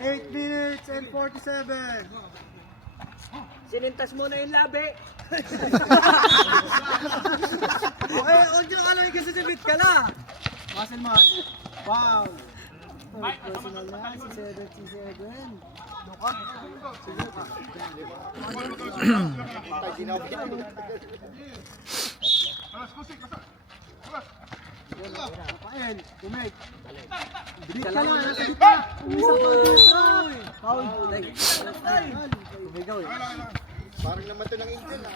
8 minutes and 47. Sinintas mo na yung labi. Okay, huwag nyo ka lang kasi sipit ka na. Maselman. Wow. Personal na, si 77. Lukot. Rafael, umig. Bilit ka na, nasa gitna. Umisa pa rin. Foul. Umigaw eh. Parang naman ito ng Indian ah.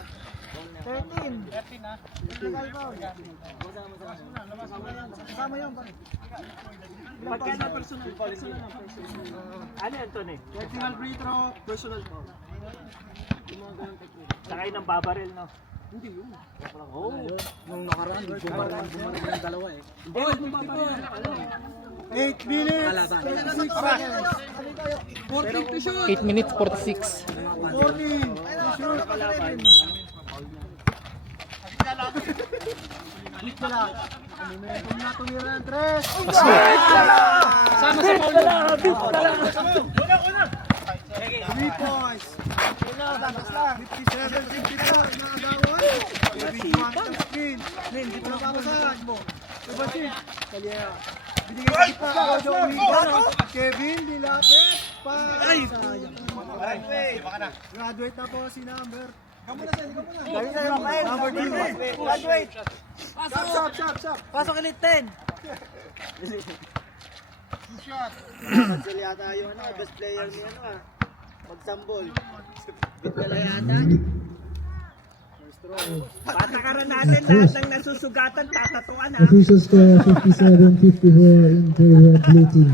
Pagka na personal. Ano yan, Tony? Personal free throw, personal foul. Sakay ng babaril, no? Hindi yun. Nung nakaraan, bumarang ng dalawa eh. Oh, 8 minutes! Kalaban. 14 to shoot! 8 minutes 46. 14 to shoot! Balik ka lang. Momentum na tumira ng 3. Sama sa foul yun. 3 points. 57-54. Nakagawin. Screen. Dito na papasahan mo. Ibasit. Kalya. Binigay sa kita. Joey. Kevin. Dilapit. Sayang. Graduate na po si number. Number 2. Graduate. Shot. Pasok ulit 10. Cancel yata yung best player ni magsambol. Bitala yata. Patakaran natin lahat ng nasusugatan, tatatuan ha. Official score 57-54 in favor of blue team.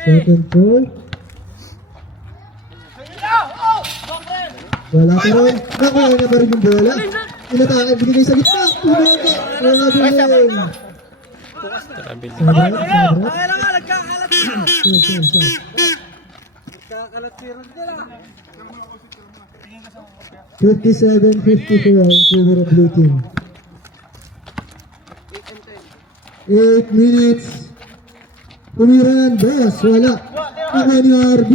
Second foul. Wala pa rin. Nakuha na ba rin yung bola? Inatake, binigay sa gitna. Pumunta. Traveling. Sabrat. Kaya nga, nagkakalat sila. Nagkakalat sila nila. 57-54 in favor of blue team. 8 minutes. Tumiran, Bes, wala. Ako ni RB.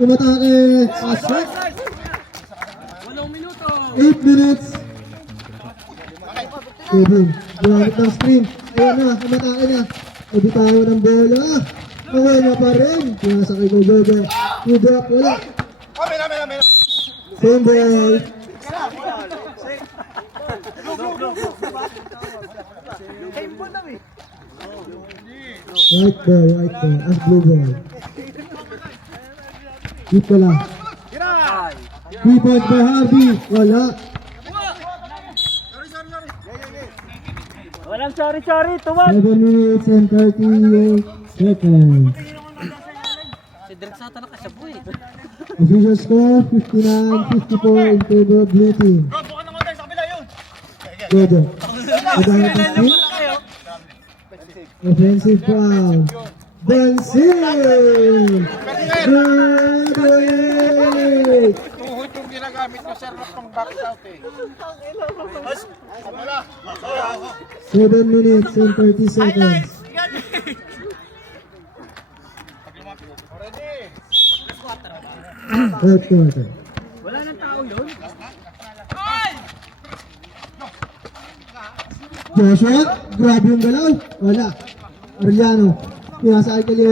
Umatake, Asok. 8 minutes. Kevin, gumamit ng screen. Ayan na, umatake na. Nabitaw ng bola. Okay na pa rin. Pinasakay ko, Bebe. Udap, wala. Same ball. White ball. As blue ball. Keep ko lang. 3 points by Harvey. Wala. Walang sorry, tuwag. 7 minutes and 38 seconds. Si Direk Sata na kasi buhay. Official score 59-54 in favor of blue team. Godo. Godo. Offensive foul. Bensil! Graduate! Tuhod yung ginagamit ko, sir, pang back out eh. 7 minutes and 30 seconds. Third quarter. Wala nang tao yun. Joshua, grabe yung galaw. Wala. Arellano. Pinasa kay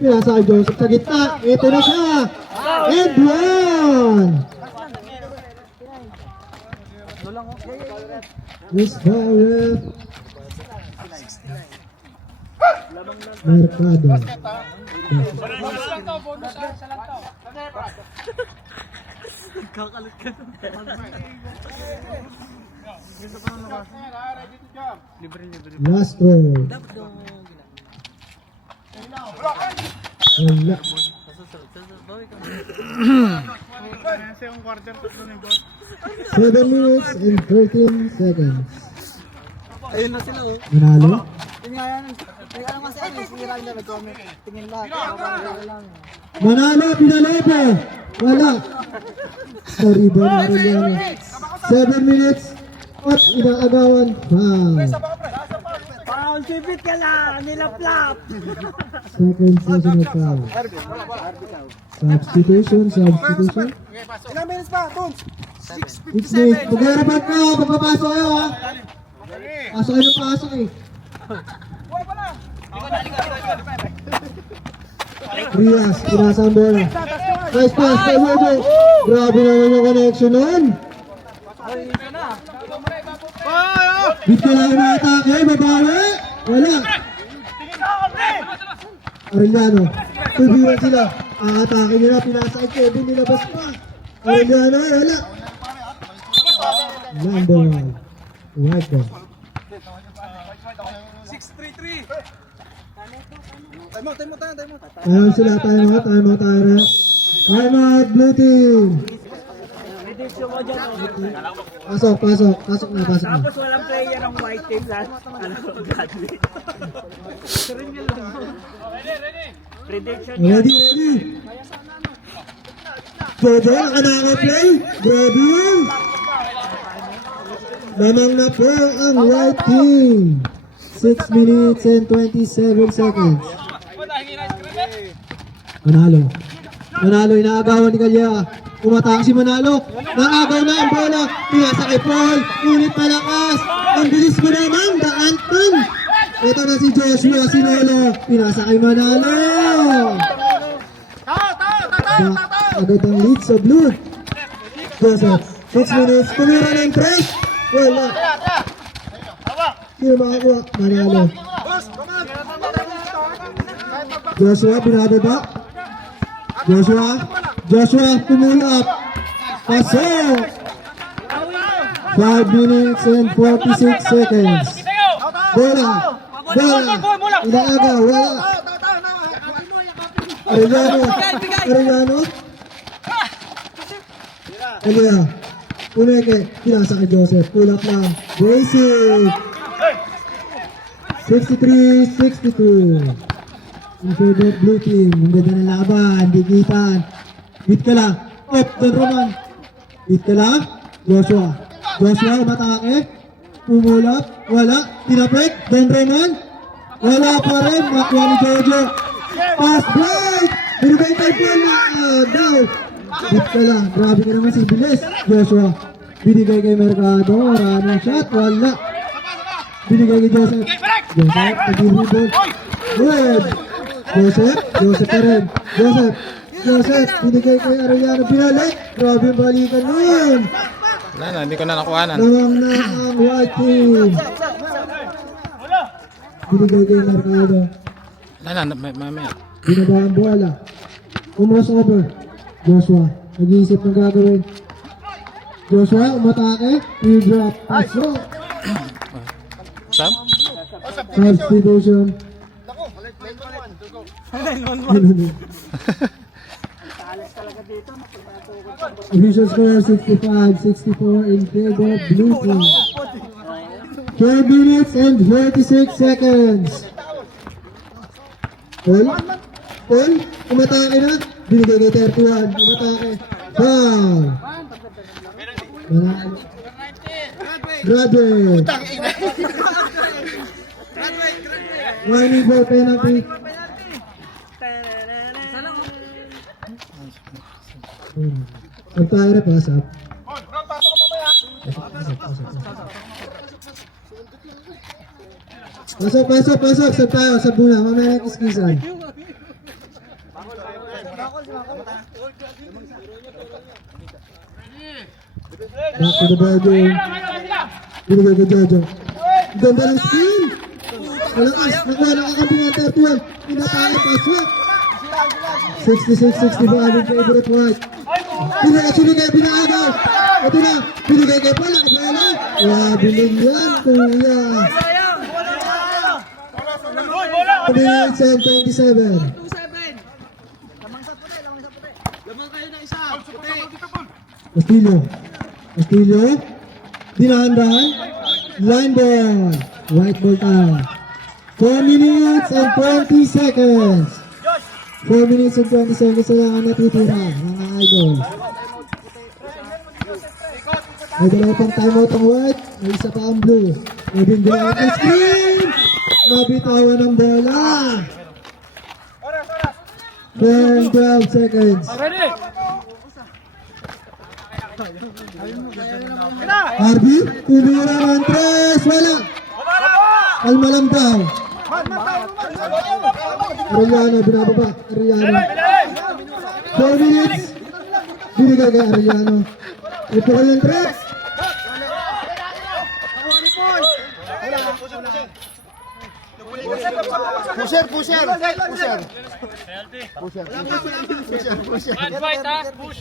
pinasa kay Joseph sa gitna. Ito na siya. And one! Miss Bauer. Mercado. Kakalit ka. Last roll. Wala. Bawi ka. 7 minutes and 13 seconds. Ayun na sila oh. Manalo? Tingnan kasi ano, sinira nila nag-comment. Tingin lahat. Manalo, Pinalepo. Wala. Sorry, Bon Arellano. 7 minutes at inaagawan. Foul. Foul, sipit ka lang. Nilaplap. Second personal foul. Substitution. Ilang minutes pa, Toms? 6 minutes. Mag-aarapan ka. Pagpapasok kayo ha. Pasok kayo ng pasok eh. Rias, pinasa ang bola. Nice pass kay Wodo. Grabe naman yung connection nun. Bit ka lang na atake, babawi. Wala. Arellano, tubiran sila. Atake nila, pinasa kay Kevin, nilabas pa. Arellano, wala. Land ball. White ball. 6-3-3. Ayun sila, time out rin. Time out, blue team. Pasok na. Tapos walang player ng white team lahat. Bradley. Prediction Ready. Jojo, nakaka-play. Grabe yun. Lamang na po ang white team. 6 minutes and 27 seconds. Manalo, inaagawan ni Kalya. Umatake si Manalo. Naagaw na ang bola. Pinasa kay Paul. Ngunit malakas. Ang bilis mo naman, the Ant-Man. Ito na si Joshua, si Lolo. Pinasa kay Manalo. Agad ang lead sa blue. Joseph, 6 minutes. Tumira ng press. Wala. Sino makakuha? Manalo. Joshua, binababa. Joshua, pull up. Pasok. 5 minutes and 46 seconds. Bola. Inaagaw, wala. Arellano. Elia. Umeke. Pinasa kay Joseph. Pull up lang. Basic. 63-62. In favor of blue team. Ang ganda ng laban. Digitan. Beat ka lang. Up. Don Roman. Beat ka lang. Joshua, matake. Pumulap. Wala. Tinapik. Don Roman. Wala pa rin. Makuha ni Jojo. Pass break. Binibay kay Paul na agaw. Beat ka lang. Grabe ka naman sa bilis. Joshua. Binigay kay Mercado. Running shot. Wala. Binigay kay Joseph. Pag-rebound. Good. Joseph pa rin. Joseph, binigay kay Arellano. Binalik. Grabe yung balikan nun. Wala na, hindi ko na nakuhanan. Lamang na ang white team. Binigay kay Mercado. Wala na, mamaya. Binaba ang bola. Umos over. Joshua, nag-iisip ng gagawin. Joshua, umatake. I-drop. Pasok. Sam? Substitution. Official score 65-64 in favor of blue team. 12 minutes and 46 seconds. Paul, umatake na. Binigay kay 31. Umatake. Foul. Graduate. Warning for penalty. Umpire, pass up. Pasok. Sab tayo, sab muna. Mamaya nag-iskisan. Back to the ball game. Binigay kay Jojo. Ganda ng spin. Malakas. Nakuha ng kakampungan 31. Pinatake, pasok. 66-65 in favor of white. Binigay, binaagaw. Ito na, binigay kay Pala, kabala. Biling yan, kuya. 3 minutes and 27. Castillo. Dinahan-dahan. Line ball. White ball time. 4 minutes and 20 seconds. 4 minutes and 20 seconds na lang ang natitira, mga idol. May dalawa pang timeout ang white, may isa pa ang blue. Pwedeng go out ang screen! Mabitawan ang bola! 4 and 12 seconds. Harvey, tumira ng tres, wala! Kalma lang daw. Arellano, binababa. Arellano. 4 minutes. Binigay kay Arellano. Ipukal ng tres. White ha, push.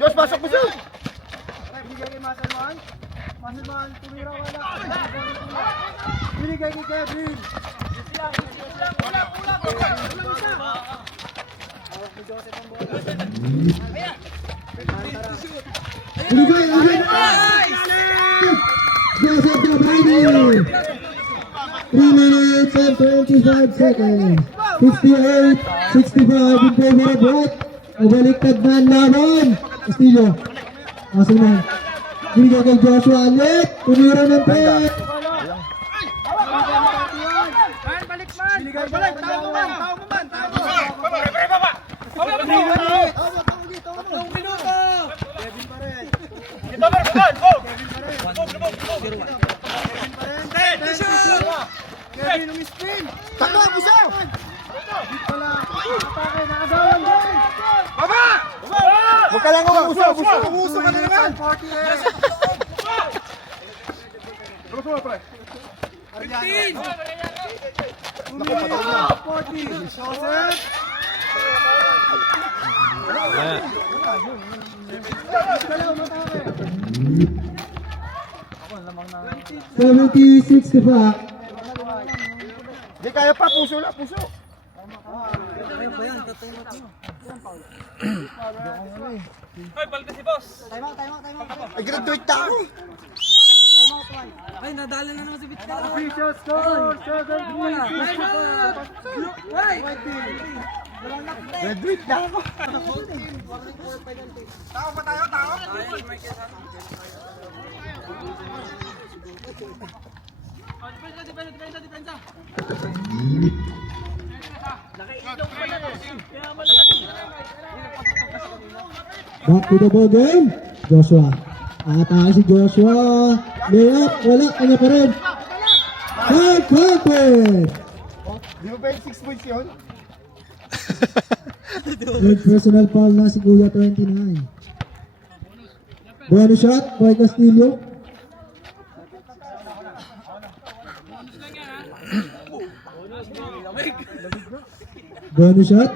Diyos, pasok mo siya! Binigay, Joseph Gabriel. 3 minutes and 25 seconds. 58-65 in favor of White. Nabaliktad na ang laban. Castillo. Asing na. Binigay kay Joshua ulit. Tumira ng pet. Takbo, puso! Huwag ka lang umuso! Umuso ka na naman! Seventy 65. Hindi kaya pa, puso lang, puso! Hoy, balta si boss. Ay, graduate na ako! Ay, nadala na naman si Bitcoin. Official score! 7-3! Graduate na ako! Depensa. Back to the ball game. Joshua. Atake si Joshua. Layup. Wala. Kanya pa rin. High contact. Di ba pwede 6 points yun? Third personal foul na si Kuya 29. Bonus shot by Castillo. Bonus shot.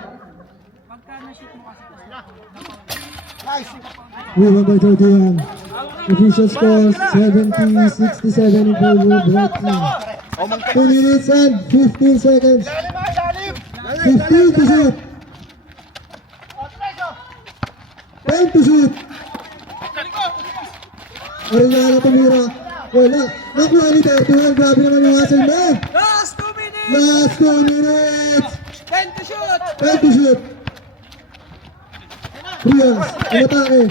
Rebound by 31. Official score 70-67 in favor of Black Team. 2 minutes and 15 seconds. 15 to shoot. 10 to shoot. Arellano tumira. Wala. Nakuha ni Tertuan. Grabe naman yung hustle mo. Last 2 minutes! Last 2 minutes. 10 to shoot! 10 to shoot. Rios. Umatake.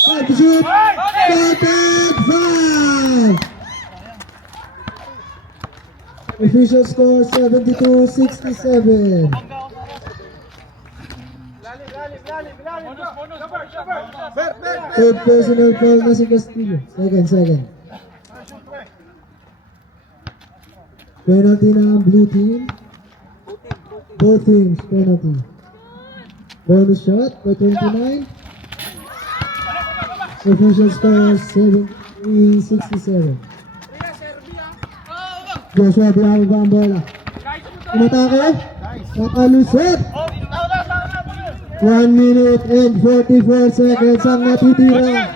5 to shoot. Contact 5. Official score 72-67. Third personal foul na si Castillo. Second. Penalty na ang blue team. Both teams, penalty. Bonus shot by 29. Official score 70-67. Joshua, binaba ba ang bola? Umatake? Nakalusot! 1 minute and 44 seconds ang natitira.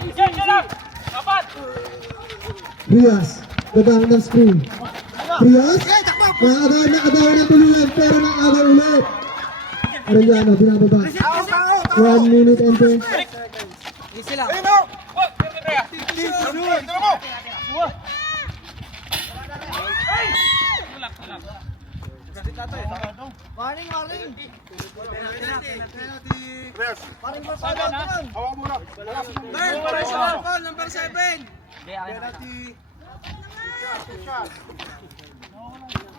Rias, gagamit ng screen. Rias, nakagawa ng tuluyan pero nakagawa ulit. Arellano, binababa. 1 minute and 20. Easy lang. Warning! Third personal foul, number 7. Penalty!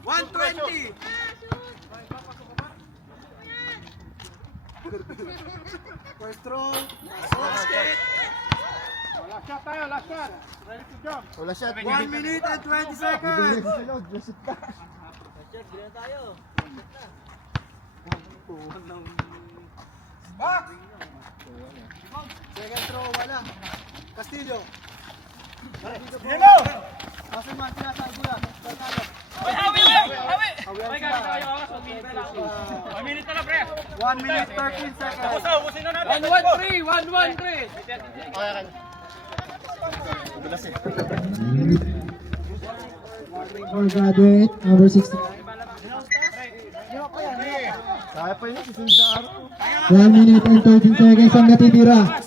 120. First throw. Last shot tayo, last shot. Ready to jump. Wala shot. 1 minute and 20 seconds. Joseph ka. Second throw, wala. Castillo. Yellow! Asan man, sinasal ko lang. Ay, gano'n tayo. 1 minute na lang, pre. 1 minute, 13 seconds. Ubusin na natin. 1-1-3. 1-1-3. For graduate, number 60. Kaya pa yun, susunod na araw. 1 minute and 13 seconds ang natitira.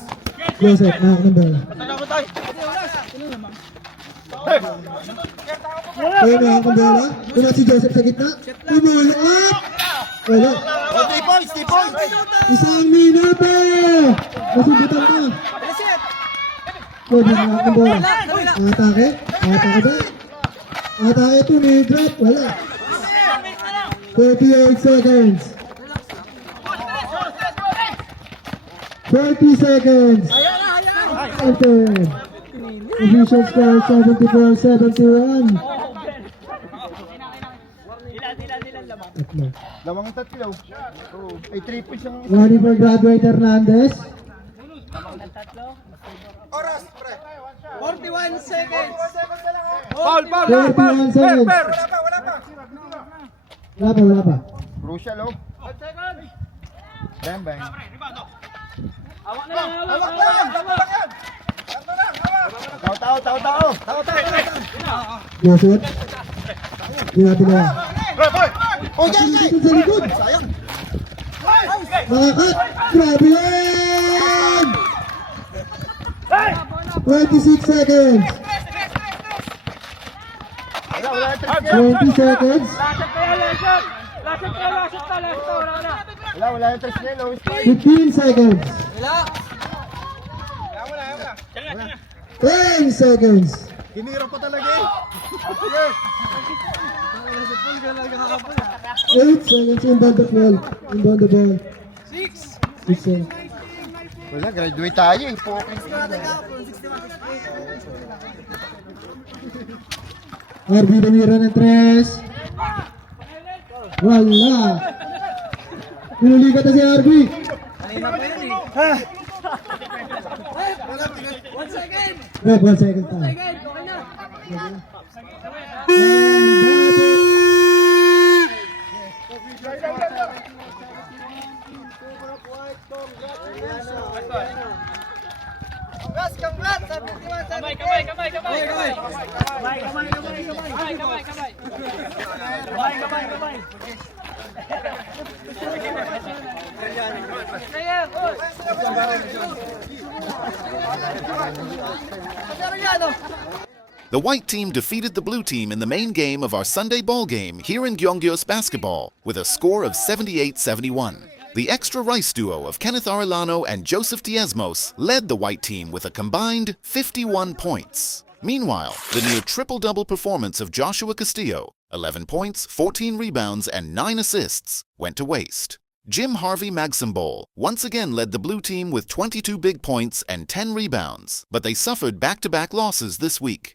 Joseph, ng bola. Ayun na ang bola. Kuna si Joseph sa gitna. Tumulong up! Wala. 3 points, 3 points. Isang minuto! Masubutan ka. Pwede na ang bola. Atake? Atake ba? Atake ito ni drop. Wala. 38 seconds. 30 seconds. Enter. Official score 74-71. Tatlo. Lamang tatlo. Ay, 3 points yung Warning for graduate Hernandez. 41 seconds. Ball, 41 seconds. Wala pa. Crucial, oh. Bang, bang. Hawak na lang. Hawak lang! Tao. Joseph. Di natin na. Oh, yan, yan! Sa likod. Sayang! Nakakat. Grabe yan! 26 seconds. Wala, 3 20 seconds. Wala yung 3 nil, oh. 15 seconds. 10 seconds. Hinira pa talaga eh. 8 seconds. Inbound the ball. 6 seconds. Wala, graduate tayo eh. Focus. RB tumira ng 3. Wala. Pinulikat na si RB. One second. Red, 1 second pa. Okay na. The white team defeated the blue team in the main game of our Sunday ball game here in Gyeonggyos basketball with a score of 78-71. The extra rice duo of Kenneth Arellano and Joseph Diezmos led the white team with a combined 51 points. Meanwhile, the near triple-double performance of Joshua Castillo, 11 points, 14 rebounds, and 9 assists, went to waste. Jim Harvey Magsimbol once again led the blue team with 22 big points and 10 rebounds, but they suffered back-to-back losses this week.